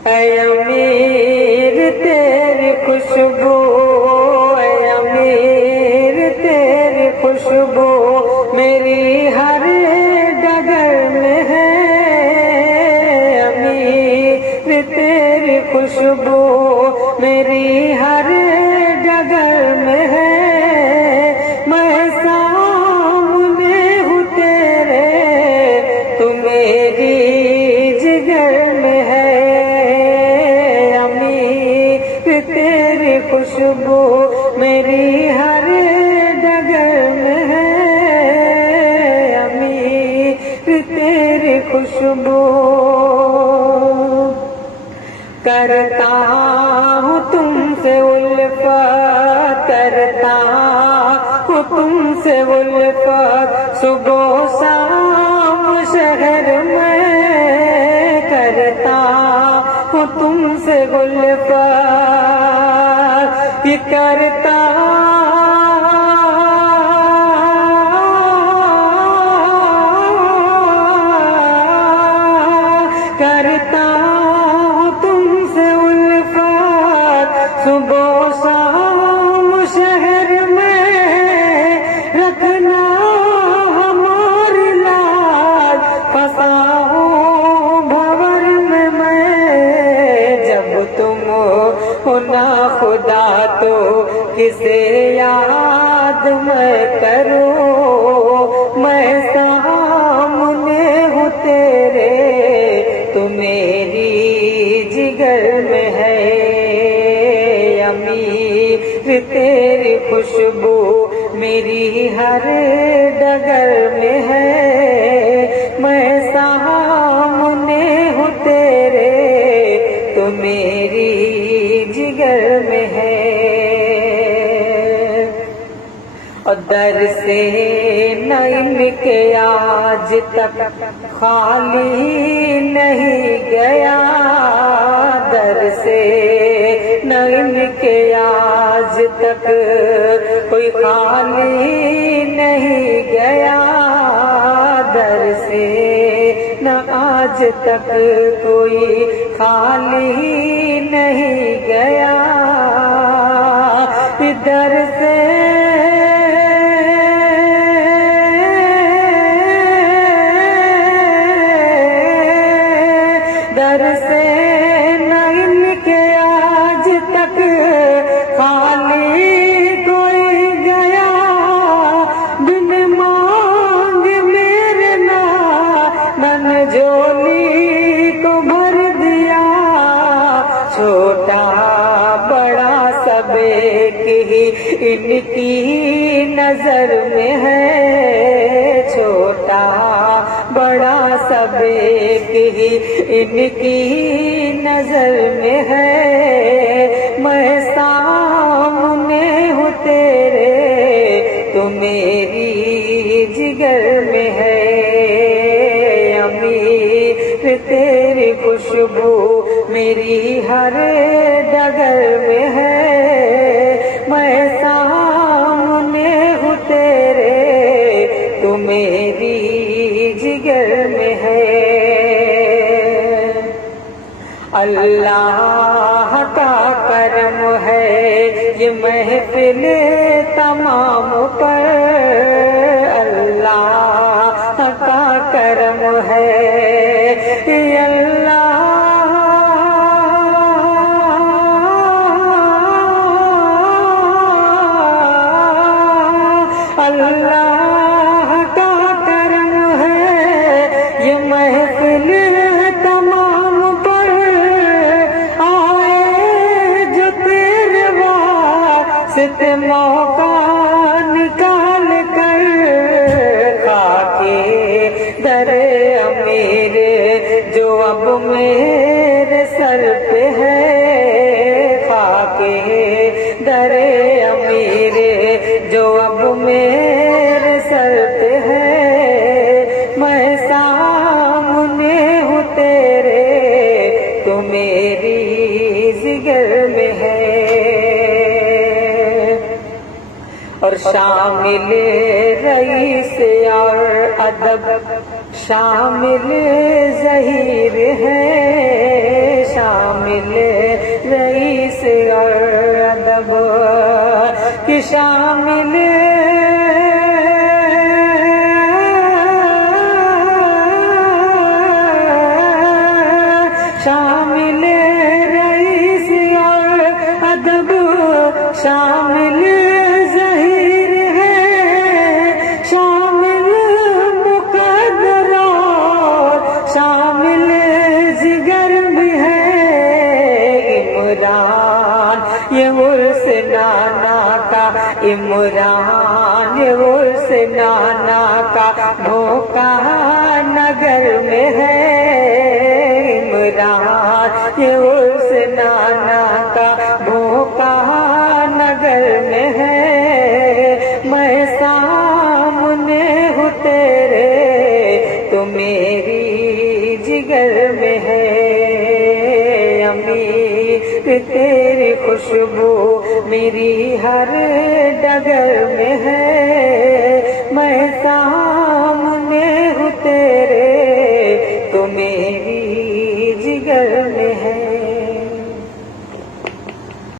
ऐ अमीर तेरी खुशबू, ऐ अमीर तेरी खुशबू मेरी हर डगर में है। अमीर तेरी खुशबू मेरी हर डगर में है। मैं सामने हूँ तेरे, तू मेरी जिगर में है। अमीर तेरी खुशबू मेरी हर डगर में है। अमीर तेरी खुशबू। करता हूँ तुमसे उल्फत, करता हूँ तुमसे उल्फत सुबह शाम शहर में। करता हूँ तुमसे उल्फत, ये करता करता हूँ तुमसे उल्फत सुबह शाम शहर में। रखना हमारी लाज, फंसा हूँ भंवर में मैं। जब तुम हो ना खुदा तो किसे याद मैं करूँ। मैं सामने हूँ तेरे, तू मेरी जिगर में है। अमीर तेरी खुशबू मेरी हर डगर में है। मैं सामने हूँ तेरे, तू मेरी जिगर में है। और दर से न इनके आज तक खाली नहीं गया। दर से न इनके आज तक कोई खाली नहीं गया। दर से न आज तक कोई खाली नहीं गया। दर से दर से न इनके आज तक खाली कोई गया। बिन मांग मेरे ना मन झोली को भर दिया। छोटा बड़ा सब एक ही इनकी नजर में है। छोटा बड़ा सब एक ही इनकी नजर में है। मैं सामने हूँ तेरे, तू मेरी जिगर में है। अमीर तेरी खुशबू मेरी हर डगर में है। मैं सामने हूँ तेरे, तू मेरी जिगर में है। अल्लाह का करम है ये महफिल तमाम पर। अल्लाह का करम है ये अल्लाह। अल्लाह का करम है ये महफिल तमाम पर। आए जो तेरे वास्ते मौका निकाल कर। खाके दरे अमीर जो अब मेरे सर पे है। खाके दरे अमीर जो अब मेरे सर पे है। मैं सामने हूँ तेरे, तू मेरी जिगर में है। और शामिल रईस और अदब शामिल ज़हीर है। शामिल शामिल ज़हीर है, शामिल मुक़द्दरात, शामिल जिगर भी है इमरान ये उर्स नाना का, इमरान ये उर्स नाना का भोका नगर में है इमरान ये उर्स नाना का भोका नगर में है। मैं सामने हूँ तेरे तो मेरी जिगर में है अमीर तेरी खुशबू मेरी हर डगर में है।